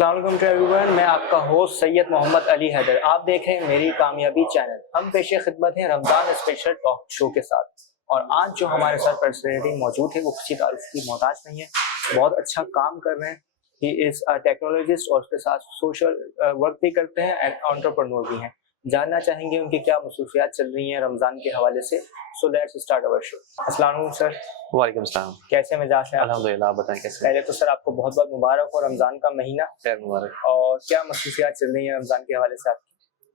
अस्सलाम वालेकुम to everyone. मैं आपका होस्ट सैयद मोहम्मद अली हैदर। आप देख रहे हैं मेरी कामयाबी चैनल। हम पेशे खिदमत हैं रमज़ान स्पेशल टॉक शो के साथ। और आज जो हमारे साथ पर्सनैलिटी मौजूद है वो किसी तारीफ की मोहताज नहीं है, बहुत अच्छा काम कर रहे हैं। ही इज़ अ टेक्नोलॉजिस्ट और उसके साथ सोशल वर्क भी करते हैं एंड एंटरप्रेन्योर भी हैं। जानना चाहेंगे उनकी क्या मसरूफियात चल रही हैं रमज़ान के हवाले से। So let's start our show. अस्सलाम वालेकुम सर। वालेकुम सलाम। कैसे मिजाज हैं आप? अल्हम्दुलिल्लाह, आप बताएं कैसे? पहले तो सर आपको बहुत बहुत मुबारक हो रमज़ान का महीना। खैर मुबारक। और क्या मसरूफियात चल रही हैं रमज़ान के हवाले से आपकी?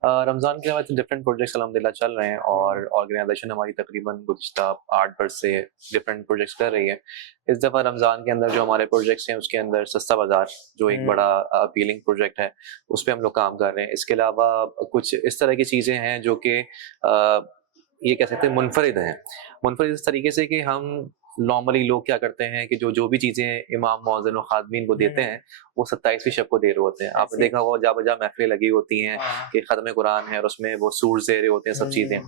रमज़ान के बाद डिफरेंट प्रोजेक्ट्स अल्हम्दुलिल्लाह चल रहे हैं और ऑर्गेनाइजेशन हमारी तकरीबन गुज़िश्ता 8 वर्ष से डिफरेंट प्रोजेक्ट्स कर रही है। इस दफ़ा रमज़ान के अंदर जो हमारे प्रोजेक्ट्स हैं उसके अंदर सस्ता बाज़ार जो एक बड़ा अपीलिंग प्रोजेक्ट है उस पे हम लोग काम कर रहे हैं। इसके अलावा कुछ इस तरह की चीज़ें हैं जो कि ये कह सकते हैं मुनफरिद हैं। मुनफरिद इस तरीके से कि हम नॉर्मली लोग क्या करते हैं कि जो भी चीज़ें इमाम, मुअज़्ज़िन और ख़ादिमीन को देते हैं वो 27वीं शब को दे रहे होते हैं। आपने देखा होगा जा-बजा महफ़िलें लगी होती हैं कि ख़त्म कुरान है और उसमें वो सूट्स दे रहे होते हैं, सब चीज़ें।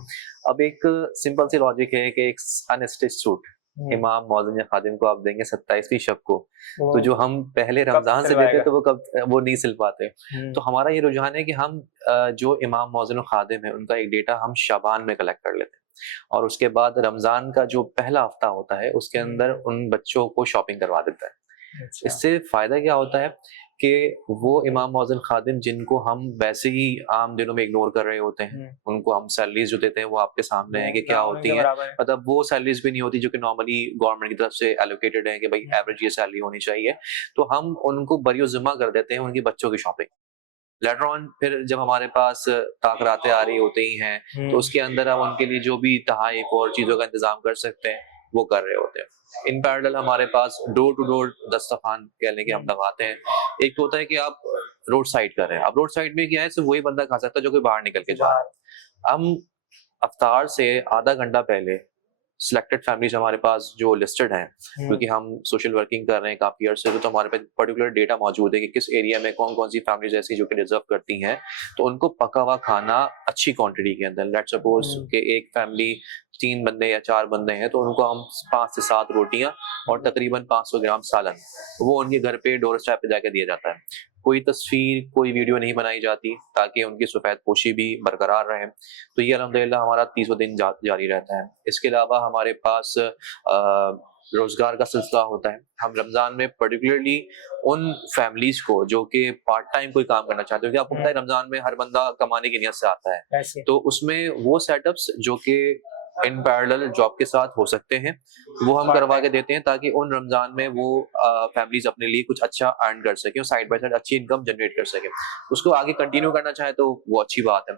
अब एक सिंपल सी लॉजिक है कि एक अनस्टिच्ड सूट इमाम, मुअज़्ज़िन या ख़ादिम को आप देंगे 27वीं शब को, तो जो हम पहले रमज़ान से देते तो वो नहीं सिल पाते। तो हमारा ये रुझान है कि हम जो इमाम, मुअज़्ज़िन और ख़ादिम है उनका एक डेटा हम शाबान में कलेक्ट कर लेते हैं और उसके बाद रमज़ान का जो पहला हफ्ता होता है उसके अंदर उन बच्चों को शॉपिंग करवा देता है। इससे फ़ायदा क्या होता है कि वो इमाम, मुअज़्ज़िन, ख़ादिम जिनको हम वैसे ही आम दिनों में इग्नोर कर रहे होते हैं, उनको हम सैलरीज़ जो देते हैं वो आपके सामने है कि क्या होती है। मतलब वो सैलरीज़ भी नहीं होती जो कि नॉर्मली गवर्नमेंट की तरफ से एलोकेटेड है कि भाई एवरेज ये सैलरी होनी चाहिए। तो हम उनको बरियो-ज़िम्मा कर देते हैं उनकी बच्चों की शॉपिंग। लेटर ऑन फिर जब हमारे पास ताक़रातें आ रही होती ही हैं तो उसके अंदर हम उनके लिए जो भी तहाइफ़ और चीज़ों का इंतज़ाम कर सकते हैं वो कर रहे होते हैं। इन पैरेलल हमारे पास डोर टू डोर दस्तरखान कह लें कि हम लगाते हैं। एक तो होता है कि आप रोड साइड कर रहे हैं। अब रोड साइड में क्या है, सिर्फ़ वही बंदा खा सकता है जो कोई बाहर निकल के जा रहा है। हम इफ्तार से आधा घंटा पहले सिलेक्टेड फैमिलीज़ हमारे पास जो लिस्टेड हैं, क्योंकि हम सोशल वर्किंग कर रहे हैं काफ़ी अर्से से, तो हमारे पास पर्टिकुलर डेटा मौजूद है कि किस एरिया में कौन-कौन सी फैमिलीज़ ऐसी जो कि डिज़र्व करती हैं, तो उनको पका हुआ खाना अच्छी क्वांटिटी के अंदर, लेट्स सपोज़ कि एक फैमिली 3 बंदे या 4 बंदे हैं, तो उनको हम 5 से 7 रोटियाँ और तकरीबन 500 ग्राम सालन, वो उनके घर पे डोर स्टेप पे जाके दिया जाता है। कोई तस्वीर, कोई वीडियो नहीं बनाई जाती ताकि उनकी सफ़ेदपोशी भी बरकरार रहे। तो ये अल्हम्दुलिल्लाह हमारा 30 दिन जारी रहता है। इसके अलावा हमारे पास रोज़गार का सिलसिला होता है। हम रमज़ान में पर्टिकुलरली उन फैमिलीज़ को जो कि पार्ट टाइम कोई काम करना चाहते हो, क्योंकि आपको पता है रमज़ान में हर बंदा कमाने की नीयत से आता है, तो उसमें वो सेटअप्स जो कि इन पैरेलल जॉब के साथ हो सकते हैं वो हम करवा के देते हैं ताकि उन रमज़ान में वो फैमिलीज़ अपने लिए कुछ अच्छा अर्न कर सकें और साइड बाय साइड अच्छी इनकम जनरेट कर सकें। उसको आगे कंटिन्यू करना चाहे तो वो अच्छी बात है।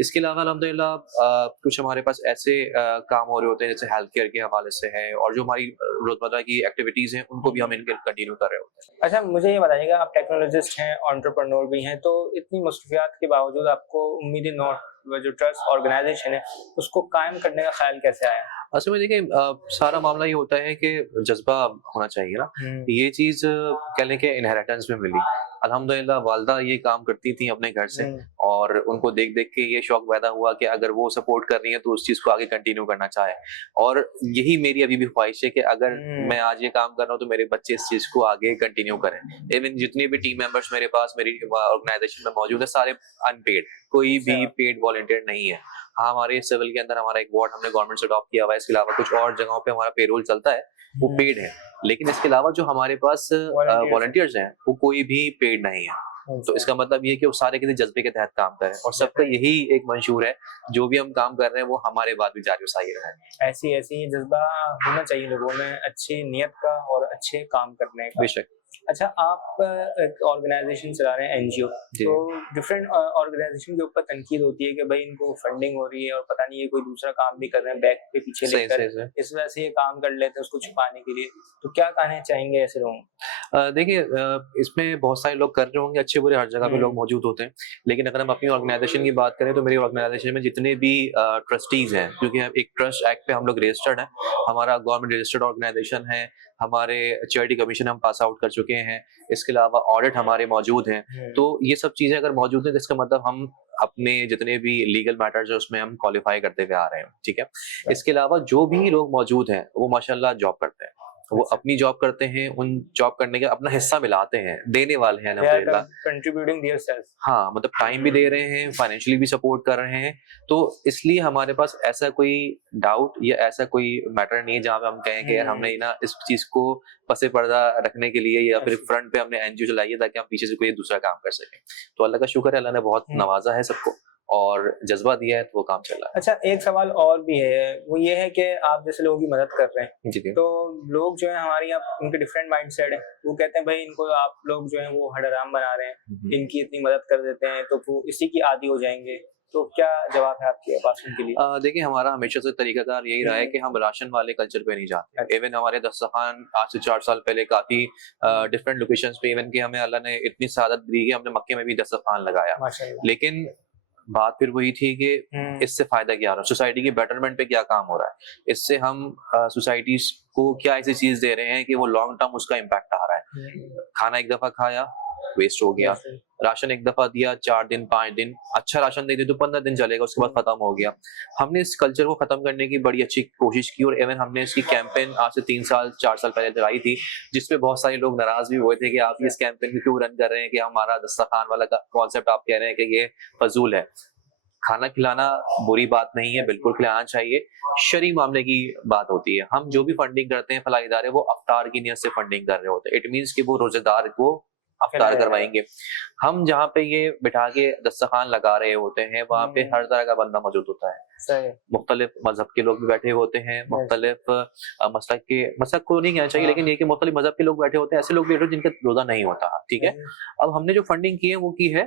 इसके अलावा अल्हम्दुलिल्लाह कुछ हमारे पास ऐसे काम हो रहे होते हैं जैसे हेल्थ केयर के हवाले से है और जो हमारी रोज़मर्रा की एक्टिविटीज़ हैं उनको भी हम इनके कंटिन्यू कर रहे होते हैं। अच्छा, मुझे ये बताइएगा, आप टेक्नोलॉजिस्ट हैं, एंटरप्रेन्योर भी हैं, तो इतनी मसरूफियात के बावजूद आपको उम्मीद नोट जो ट्रस्ट ऑर्गेनाइजेशन है उसको कायम करने का ख्याल कैसे आया? असल में देखिए सारा मामला ये होता है कि जज़्बा होना चाहिए ना। ये चीज़ कह लें कि इनहेरिटेंस में मिली। अल्हम्दुलिल्लाह वालिदा ये काम करती थी अपने घर से और उनको देख-देख के ये शौक पैदा हुआ कि अगर वो सपोर्ट कर रही हैं तो उस चीज़ को आगे कंटिन्यू करना चाहें। और यही मेरी अभी भी ख्वाहिश है कि अगर मैं आज ये काम कर रहा हूँ तो मेरे बच्चे इस चीज़ को आगे कंटिन्यू करें। इवन जितने भी टीम मेंबर्स मेरे पास मेरी ऑर्गेनाइजेशन में मौजूद है सारे अनपेड, कोई भी पेड वॉलंटियर नहीं है। हाँ, हमारे सिविल के अंदर हमारा एक वार्ड हमने गवर्नमेंट से अडॉप्ट किया हुआ है, इसके अलावा कुछ और जगहों पे हमारा पेरोल चलता है, वो पेड है। लेकिन इसके अलावा जो हमारे पास वॉलंटियर्स हैं, वो कोई भी पेड नहीं है। तो इसका मतलब ये है कि वो सारे किसी जज्बे के तहत काम कर रहे हैं और सबका यही एक मंशूर है, जो भी हम काम कर रहे हैं वो हमारे बाद भी जारी साही रहे। ऐसी जज्बा होना चाहिए लोगों में, अच्छी नियत का और अच्छे काम करने का। बेशक। अच्छा, आप एक ऑर्गेनाइजेशन चला रहे हैं, एनजीओ, तो डिफरेंट ऑर्गेनाइजेशन के ऊपर तनकीद होती है कि भाई इनको फंडिंग हो रही है और पता नहीं ये कोई दूसरा काम भी कर रहे हैं बैक पे पीछे लेकर, इस वजह से ये काम कर लेते हैं उसको छुपाने के लिए। तो क्या कहना चाहेंगे ऐसे लोगों को? देखिए इसमें बहुत सारे लोग कर रहे होंगे, अच्छे बुरे हर जगह पे लोग मौजूद होते हैं। लेकिन अगर हम अपनी ऑर्गेनाइजेशन की बात करें तो मेरी ऑर्गेनाइजेशन में जितने भी ट्रस्टीज हैं, क्योंकि हम एक ट्रस्ट एक्ट पे हम लोग रजिस्टर्ड हैं, हमारा गवर्नमेंट रजिस्टर्ड ऑर्गेनाइजेशन है, हमारे चैरिटी कमीशन हम पास आउट कर चुके हैं, इसके अलावा ऑडिट हमारे मौजूद हैं। तो ये सब चीजें अगर मौजूद हैं तो इसका मतलब हम अपने जितने भी लीगल मैटर्स है उसमें हम क्वालिफाई करते हुए आ रहे हैं, ठीक है। इसके अलावा जो भी लोग मौजूद हैं वो माशाल्लाह जॉब करते हैं वो अच्छा। अपनी जॉब करते हैं, उन जॉब करने का अपना हिस्सा मिलाते हैं, देने वाले हैं They are अल्हम्दुलिल्लाह। contributing their self. हाँ, मतलब टाइम भी दे रहे हैं, फाइनेंशियली भी सपोर्ट कर रहे हैं, तो इसलिए हमारे पास ऐसा कोई डाउट या ऐसा कोई मैटर नहीं है जहाँ पे हम कहें कि यार हमने ना इस चीज़ को पसे पर्दा रखने के लिए या फिर अच्छा। फ्रंट पे हमने एनजीओ चलाई है ताकि हम पीछे से कोई दूसरा काम कर सकें। तो अल्लाह का शुक्र है, अल्लाह ने बहुत नवाज़ा है सबको और जज़्बा दिया है, तो वो काम चल रहा अच्छा, एक सवाल और भी है, वो ये है कि आप जैसे लोगों की मदद कर रहे हैं, है। जी, जी। तो लोग जो है हमारे यहाँ उनके डिफरेंट माइंडसेट है, वो कहते हैं भाई इनको आप लोग जो है वो हराम बना रहे हैं, इनकी इतनी मदद कर देते हैं तो वो इसी की आदी हो जाएंगे, तो क्या जवाब है आपके पास उनके लिए? देखिए हमारा हमेशा से तरीकाकार यही रहा है कि हम राशन वाले कल्चर पे नहीं जाते। अच्छा। इवन हमारे दस्तरखान आज से 4 साल पहले काफ़ी डिफरेंट लोकेशंस पे इवन कि हमें अल्लाह ने इतनी सआदत दी कि हमने मक्के में भी दस्तरखान लगाया। माशाल्लाह। लेकिन बात फिर वही थी कि इससे फायदा क्या हो रहा है, सोसाइटी की बेटरमेंट पे क्या काम हो रहा है, इससे हम सोसाइटीज को क्या ऐसी चीज दे रहे हैं कि वो लॉन्ग टर्म उसका इम्पैक्ट आ रहा है। खाना एक दफा खाया, वेस्ट हो गया, राशन एक दफा दिया, 4 दिन 5 दिन, अच्छा राशन दे दिया तो 15 दिन चलेगा, उसके बाद खत्म हो गया। हमने इस कल्चर को खत्म करने की बड़ी अच्छी कोशिश की और इवन हमने इसकी कैंपेन आज से 3 साल 4 साल पहले चलाई थी, जिसपे बहुत सारे लोग नाराज भी हुए थे कि आप इस कैंपेन को क्यों रन कर रहे हैं, कि हमारा दस्तरखान वाला कॉन्सेप्ट आप कह रहे हैं कि ये फजूल है। खाना खिलाना बुरी बात नहीं है, बिल्कुल खिलाना चाहिए, शरई मामले की बात होती है। हम जो भी फंडिंग करते हैं फलाह इदारे, वो अफ्तार की नियत से फंडिंग कर रहे होते हैं। इट मीन्स कि वो रोजेदार को अफ्तार करवाएंगे। हम जहाँ पे ये बिठा के दस्तरखान लगा रहे होते हैं, वहाँ पे हर तरह का बंदा मौजूद होता है। सही। मुख्तलिफ मजहब के लोग भी बैठे होते हैं, मुख्तलिफ मसलक को नहीं कहना चाहिए, लेकिन ये कि मुख्तलिफ मजहब के लोग बैठे होते हैं, ऐसे लोग बैठे होते हैं जिनका रोजा नहीं होता, ठीक है। अब हमने जो फंडिंग की है वो की है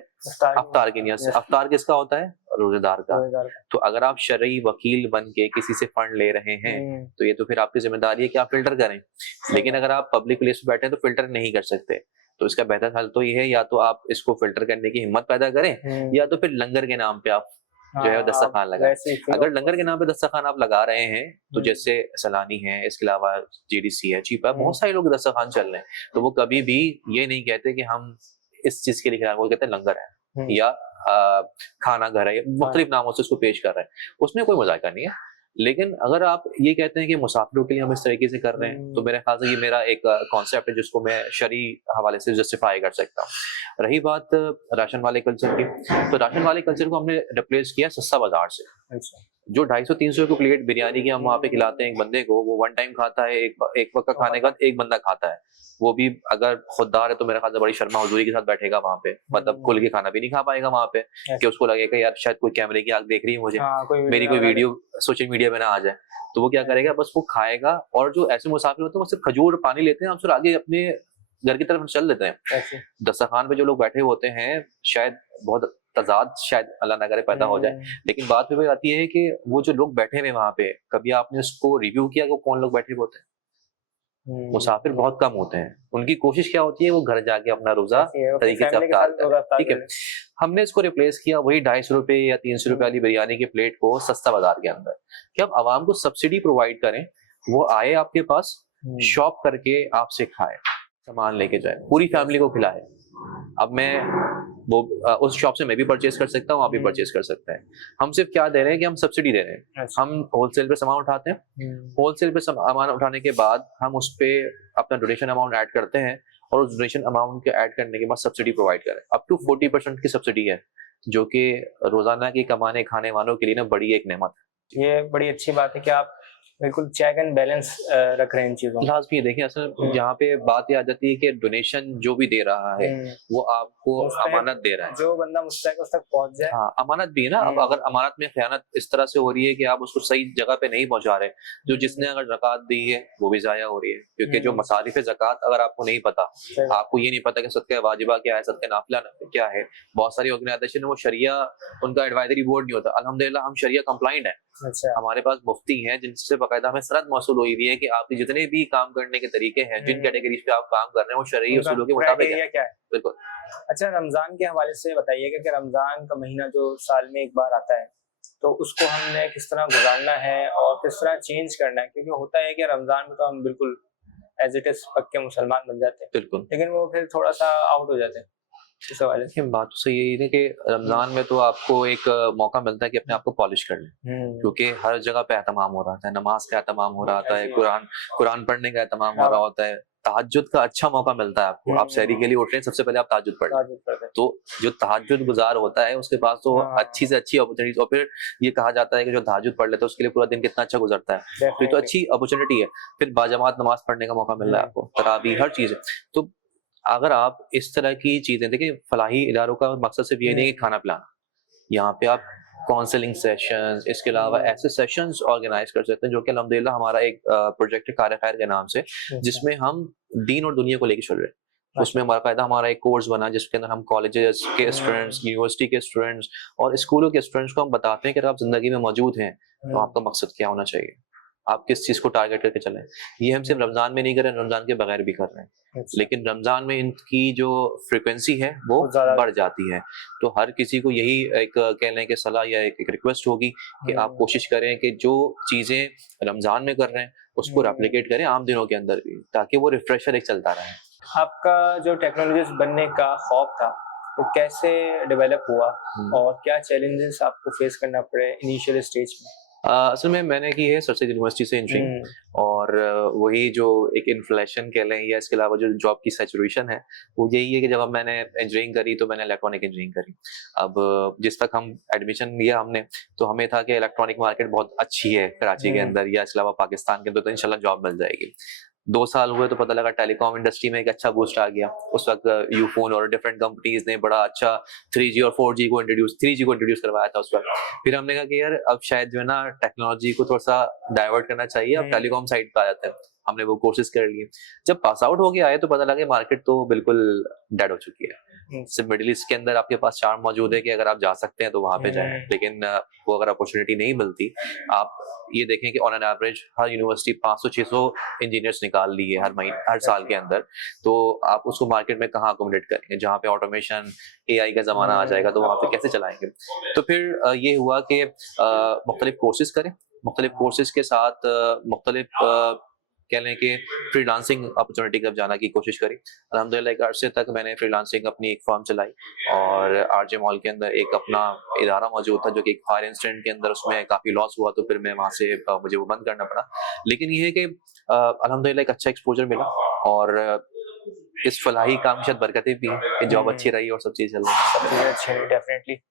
अफ्तार की नियत से। अफ्तार किसका होता है? रोजेदार का। तो अगर आप शरई वकील बन के किसी से फंड ले रहे हैं तो ये तो फिर आपकी जिम्मेदारी है कि आप फिल्टर करें, लेकिन अगर आप पब्लिक प्लेस पे बैठे हैं तो फिल्टर नहीं कर सकते। तो इसका बेहतर हल तो ये है, या तो आप इसको फिल्टर करने की हिम्मत पैदा करें या तो फिर लंगर के नाम पे आप जो है दस्तरखान लगाएं। अगर लंगर के नाम पे दस्तरखान आप लगा रहे हैं तो जैसे सलानी है, इसके अलावा जीडीसी है, चीपा है, बहुत सारे लोग दस्तरखान चल रहे हैं, तो वो कभी भी ये नहीं कहते कि हम इस चीज के लिए खिलाफ, वो कहते हैं लंगर है या खाना घर है, मुख्तलिफ नामों से उसको पेश कर रहे हैं, उसमें कोई मजाक नहीं है। लेकिन अगर आप ये कहते हैं कि मुसाफिरों के लिए हम इस तरीके से कर रहे हैं, तो मेरे ख्याल से ये मेरा एक कॉन्सेप्ट है जिसको मैं शरई हवाले से जस्टिफाई कर सकता हूँ। रही बात राशन वाले कल्चर की, तो राशन वाले कल्चर को हमने रिप्लेस किया सस्ता बाजार से। अच्छा। जो 250-300 की प्लेट बिरयानी की हम वहाँ पे खिलाते हैं एक बंदे को, वो वन टाइम खाता है, एक वक्त का खाने का एक बंदा खाता है, वो भी अगर खुददार है तो मेरे ख्याल से बड़ी शर्मा हुजूरी के साथ बैठेगा वहाँ पे, मतलब खुल के खाना भी नहीं खा पाएगा वहाँ पे, कि उसको लगेगा यार शायद कोई कैमरे की आग देख रही है मुझे, मेरी कोई वीडियो सोशल मीडिया पे ना आ जाए, तो वो क्या करेगा, बस वो खाएगा। और जो ऐसे मुसाफिर होते हैं वो सिर्फ खजूर पानी लेते हैं, हम फिर आगे अपने घर की तरफ चल देते हैं। दस्तरखान पे जो लोग बैठे होते हैं, शायद बहुत तजाद शायद अल्लाह ना करे पैदा हो जाए, लेकिन बात भी आती है कि वो जो लोग बैठे हुए वहां पे, कभी आपने उसको रिव्यू किया कि कौन लोग बैठे होते हैं? मुसाफिर बहुत कम होते हैं, उनकी कोशिश क्या होती है, वो घर जाके अपना रोजा तरीके से अफ्तार करें, ठीक है। हमने इसको रिप्लेस किया वही 250 रुपए या 300 रुपए वाली बिरयानी की प्लेट को सस्ता बाजार के अंदर, कि हम आवाम को सब्सिडी प्रोवाइड करें, वो आए आपके पास, शॉप करके आपसे खाए, सामान लेके जाए, पूरी फैमिली को खिलाए। अब मैं वो उस शॉप से मैं भी परचेज कर सकता हूँ, आप भी परचेज कर सकते हैं। हम सिर्फ क्या दे रहे हैं कि हम सब्सिडी दे रहे हैं। हम होलसेल पे सामान उठाते हैं, होलसेल पे सामान उठाने के बाद हम उस पे अपना डोनेशन अमाउंट ऐड करते हैं, और उस डोनेशन अमाउंट के ऐड करने के बाद सब्सिडी प्रोवाइड करें। अप टू 40% की सब्सिडी है, जो कि रोजाना की कमाने खाने वालों के लिए ना बड़ी एक नेमत है। ये बड़ी अच्छी बात है कि आप बिल्कुल चेक एंड बैलेंस रख रहे हैं इन चीजों। लाजमी देखिए, असल यहाँ पे बात ये आ जाती है कि डोनेशन जो भी दे रहा है वो आपको अमानत दे रहा है, जो बंदा मुस्तैक उस तक पहुंच जाए। हाँ, अमानत भी है ना। अब अगर अमानत में खयानत इस तरह से हो रही है कि आप उसको सही जगह पे नहीं पहुंचा रहे, जो जिसने अगर ज़कात दी है वो भी जाया हो रही है, क्योंकि जो मसारिफ ज़कात अगर आपको नहीं पता, आपको ये नहीं पता कि सदका वाजिबा क्या है, सदका नाफिला क्या है। बहुत सारी ऑर्गेनाइजेशन है वो शरिया, उनका एडवाइजरी बोर्ड नहीं होता। अल्हम्दुलिल्लाह हम शरिया कंप्लाइंट है। अच्छा। हमारे पास मुफ्ती हैं जिनसे बाकायदा हमें सनद मौसूल हुई हुई है कि आपके जितने भी काम करने के तरीके हैं, जिन कैटेगरीज पे आप काम कर रहे हैं, वो शरई उसूलों के मुताबिक है। क्या है? बिल्कुल। अच्छा, रमजान के हवाले से बताइएगा कि रमजान का महीना जो साल में एक बार आता है, तो उसको हमने किस तरह गुजारना है और किस तरह चेंज करना है, क्योंकि होता है कि रमजान में तो हम बिल्कुल एज इट इज पक्के मुसलमान बन जाते हैं, बिल्कुल, लेकिन वो फिर थोड़ा सा आउट हो जाते हैं। इस हवाले से? देखिए, बात तो सही है कि रमज़ान में तो आपको एक मौका मिलता है कि अपने आप को पॉलिश कर लें, क्योंकि हर जगह पे एहतमाम हो रहा है, नमाज़ का एहतमाम हो रहा है, ऐसे ही। कुरान पढ़ने का एहतमाम क्या हो रहा बात। होता है, तहज्जुद का अच्छा मौका मिलता है आपको। आप सहरी के लिए उठ रहे हैं, सबसे पहले आप तहज्जुद पढ़ लें। ताजुब पढ़ते हैं। तो जो तहज्जुद गुज़ार होता है, उसके पास तो हाँ, अच्छी से अच्छी अपॉर्च्युनिटीज़, और फिर ये कहा जाता है कि जो तहज्जुद पढ़ लेता है, उसके लिए पूरा दिन कितना अच्छा गुज़रता है। तो ये तो डेफ़िनेटली। अच्छी अपॉर्च्युनिटी है। फिर बाजमात नमाज़ पढ़ने का मौका मिल रहा है आपको, तरावी हर चीज़ है। तो अगर आप इस तरह की चीज़ें देखिए, फलाही इदारों का मकसद सिर्फ़ ये नहीं है कि खाना पिलाना। यहाँ पे आप काउंसलिंग सेशंस, इसके अलावा ऐसे सेशंस ऑर्गेनाइज़ कर सकते हैं, जो कि अल्हम्दुलिल्लाह हमारा एक प्रोजेक्ट है कार खैर के नाम से, अच्छा, जिसमें हम दीन और दुनिया को लेके चल रहे हैं। उसमें माशाअल्लाह। बाकायदा हमारा एक कोर्स बना, जिसके अंदर हम कॉलेजेस के स्टूडेंट्स, यूनिवर्सिटी के स्टूडेंट्स और स्कूलों के स्टूडेंट्स को हम बताते हैं कि अगर आप ज़िंदगी में मौजूद हैं, तो हुँ, आपका मकसद क्या होना चाहिए? आप किस चीज़ को टारगेट करके चलें? ये हम सिर्फ़ रमज़ान में नहीं कर रहे हैं, रमज़ान के बगैर भी कर रहे हैं। अच्छा, लेकिन रमज़ान में इनकी जो फ्रीक्वेंसी है, वो बहुत ज़्यादा। बढ़ जाती है। तो हर किसी को यही एक कह लें कि सलाह या एक रिक्वेस्ट होगी कि आप हुँ, कोशिश करें कि जो चीज़ें रमज़ान में कर रहे हैं, उसको हुँ। रेप्लिकेट करें आम दिनों के अंदर भी, ताकि वो रिफ्रेशर एक चलता रहे। आपका जो टेक्नोलॉजिस्ट बनने का ख़ौफ़ था, वो कैसे डेवलप हुआ हुँ। और क्या चैलेंजेस आपको फ़ेस करना पड़े इनिशियल स्टेज में? असल में मैंने की है सरसद यूनिवर्सिटी से इंजीनियरिंग, हुँ, और वही जो एक इन्फ्लेशन कह लें या इसके अलावा जो जॉब की सैचुरेशन है, वो यही है कि जब अब मैंने इंजीनियरिंग करी तो मैंने इलेक्ट्रॉनिक इंजीनियरिंग करी। अब जिस तक हम एडमिशन लिया हमने, तो हमें था कि इलेक्ट्रॉनिक मार्केट बहुत अच्छी है कराची के हुँ, अंदर या इसके अलावा पाकिस्तान के अंदर, तो इंशाल्लाह जॉब मिल जाएगी। 2 साल हुए तो पता लगा टेलीकॉम इंडस्ट्री में एक अच्छा बूस्ट आ गया। उस वक़्त यूफ़ोन और डिफरेंट कंपनीज़ ने बड़ा अच्छा 3G और 3G को इंट्रोड्यूस करवाया था उस वक़्त। फिर हमने कहा कि यार अब शायद जो है ना टेक्नोलॉजी को थोड़ा-सा डाइवर्ट करना चाहिए, अब हुँ, टेलीकॉम साइड पे आ जाते हैं। हमने वो कोर्सेज़ कर लिए। जब पास आउट होके आए तो पता लगा कि मार्केट तो बिल्कुल डेड हो चुकी है। हुँ, सिर्फ़ मिडल ईस्ट के अंदर आपके पास चार्म मौजूद है कि अगर आप जा सकते हैं तो वहाँ पे जाएँ। हुँ, लेकिन वो अगर अपॉर्च्युनिटी नहीं मिलती, आप ये देखें कि on an average her university 500-600 engineers निकाल रही है हर साल के अंदर। तो आप उसको मार्केट में कहाँ अकोमोडेट करेंगे? जहाँ पे ऑटोमेशन, एआई का ज़माना आ जाएगा, तो वहाँ पे कैसे चलाएँगे? तो फिर ये हुआ कि मुख्तलिफ कोर्सेज़ करें, मुख्तलिफ कोर्सेज़ के साथ मुख्तलिफ कह लें कि फ्रीलांसिंग अपॉर्च्युनिटी की तरफ जाने की कोशिश करी। अल्हम्दुलिल्लाह एक अरसे तक मैंने फ्रीलांसिंग अपनी एक फ़र्म चलाई, और आरजे मॉल के अंदर एक अपना इदारा मौजूद था, जो कि एक फायर इंसिडेंट के अंदर उसमें काफ़ी लॉस हुआ, तो फिर मैं वहाँ से मुझे वो बंद करना पड़ा। लेकिन ये है कि अल्हम्दुलिल्लाह एक अच्छा एक्सपोज़र मिला, और इस फलाही काम में शायद बरकतें भी हैं कि जॉब अच्छी हुँ। रही और सब चीज़ें चल रही सब हैं। चीज़ें अच्छी हैं डेफ़िनेटली।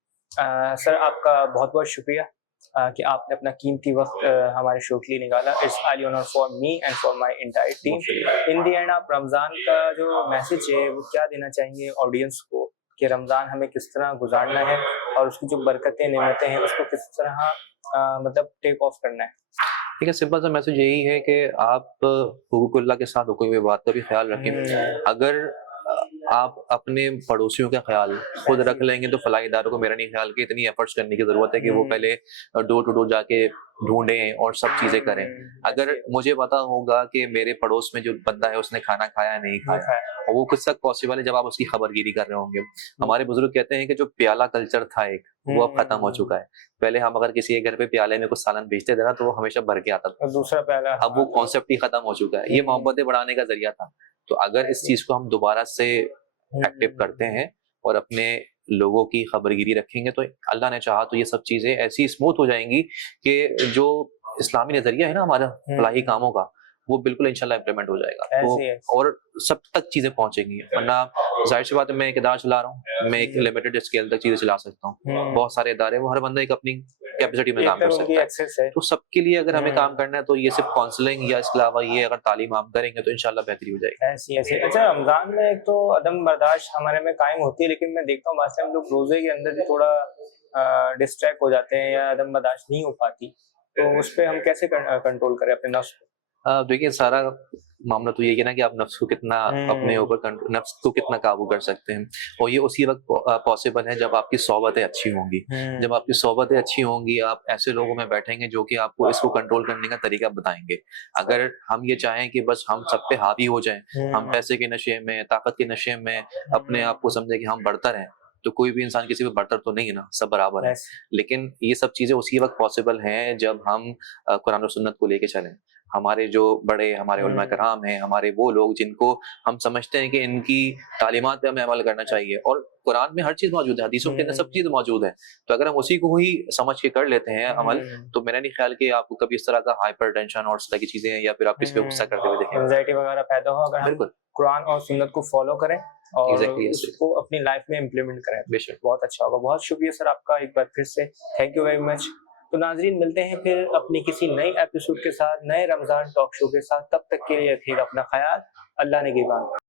सर आपका बहुत-बहुत शुक्रिया कि आपने अपना कीमती वक़्त हमारे शो के लिए निकाला। It's highly honour for me and for my entire team. बहुत शुक्रिया। इन द एंड आप रमज़ान का जो मैसेज है वो क्या देना चाहेंगे ऑडियंस को कि रमज़ान हमें किस तरह गुज़ारना है और उसकी जो बरकतें, नेमतें हैं उसको किस तरह मतलब टेक ऑफ करना है? ठीक है, सिंपल सा मैसेज यही है कि आप हुकूकुल्लाह के साथ हुकूक बात का भी ख्याल रखें। हुँ, अगर आप अपने पड़ोसियों का ख्याल खुद ऐसे रख ही। लेंगे, तो फलाही इदारों को मेरा नहीं ख्याल कि इतनी एफर्ट्स करने की ज़रूरत है कि वो हुँ, पहले डोर टू डोर जाके ढूँढें और सब चीज़ें करें। अगर ऐसे ही। मुझे पता होगा कि मेरे पड़ोस में जो बंदा है उसने खाना खाया नहीं नहीं खाया, खाया। और वो कुछ तक पॉसिबल है जब आप उसकी खबरगिरी कर रहे होंगे। हुँ, हमारे बुजुर्ग कहते हैं कि जो प्याला कल्चर था एक, वो अब खत्म हो हुँ, चुका है। पहले हम अगर किसी के घर पे प्याले में कुछ सालन भेजते थे ना, तो वो हमेशा भर के आता था। और दूसरा पहला अब वो हाँ। कॉन्सेप्ट ही खत्म हो चुका है। ये हुँ, मोहब्बतें बढ़ाने का ज़रिया था। तो अगर इस ऐसे ही। चीज़ को हम दोबारा से एक्टिव करते हुँ, हैं और अपने लोगों की खबरगिरी रखेंगे, तो अल्लाह ने चाहा तो ये सब चीज़ें ऐसी स्मूथ हो जाएँगी कि जो इस्लामी नज़रिया है ना हमारा फलाही हुँ, कामों का, वो बिल्कुल इंशाल्लाह इम्प्लीमेंट हो जाएगा। तो ऐसे ही है। और सब तक चीज़ें पहुँचेंगी, वरना ज़ाहिर-सी बात है, मैं एक इदारा चला रहा हूँ, मैं एक हुँ, लिमिटेड स्केल तक चीज़ें चला सकता हूँ। हुँ, बहुत सारे इदारे हैं, वो हर बंदा एक अपनी कैपेसिटी में एक काम तक कर उनकी सकता है। एक्सेस है। तो सबके लिए अगर हमें काम हुँ, करना है, तो ये सिर्फ़ काउंसलिंग या इसके अलावा ये अगर तालीम हम करेंगे, तो इंशाल्लाह बेहतरी हो जाएगी। ऐसी ऐसी अच्छा रमज़ान में एक तो अदम बर्दाश्त हमारे में कायम होती है, लेकिन मैं देखता हूँ बहुत से हम लोग रोज़े के अंदर भी थोड़ा डिस्ट्रैक्ट हो जाते हैं या अदम बर्दाश्त नहीं हो पाती। तो उस पे हम कैसे कंट्रोल करें अपने नफ्स को? देखिए, सारा मामला तो यही है ना कि आप नफ्स को कितना अपने हुँ, ऊपर नफ्स को कितना काबू कर सकते हैं, और ये उसी वक़्त पॉसिबल है जब आपकी सोबतें अच्छी होंगी। जब हुँ, आपकी सोबतें अच्छी होंगी, आप ऐसे लोगों में बैठेंगे जो कि आपको इसको कंट्रोल करने का तरीका बताएँगे। अगर हम ये चाहें कि बस हम सब पे हावी हो जाएँ, हम हुँ, पैसे के नशे में, ताकत के नशे में अपने हुँ, आप को समझें कि हम बढ़तर हैं, तो कोई भी इंसान किसी पे बढ़तर तो नहीं है ना, सब बराबर हैं। ऐसे लेकिन ये सब चीज़ें उसी वक़्त पॉसिबल हैं जब हम कुरान और सुन्नत को लेके चलें। हमारे जो बड़े हमारे उलमा कराम हैं, हमारे वो लोग जिनको हम समझते हैं कि इनकी तालीमात पे हमें अमल करना चाहिए, और कुरान में हर चीज़ मौजूद है, हदीसों के अंदर सब चीज़ मौजूद है। तो अगर हम उसी को ही समझ के कर लेते हैं अमल, तो मेरा नहीं ख्याल कि आपको कभी इस तरह का हाइपरटेंशन और इस तरह की चीज़ें या फिर आप किसी पे गुस्सा करते हुए देखेंगे। एंजाइटी वगैरह पैदा हो, अगर हम बिल्कुल, कुरान और सुन्नत को फॉलो करें और एग्ज़ैक्टली यस, उसको अपनी लाइफ में इम्प्लीमेंट करें, बेशक। बहुत अच्छा होगा। बहुत शुक्रिया सर आपका एक बार फिर से, थैंक यू वेरी मच। तो नाज़रीन, मिलते हैं फिर अपनी किसी नई एपिसोड के साथ, नए रमज़ान टॉक शो के साथ। तब तक के लिए रखिएगा अपना ख्याल। अल्लाह निगहबान।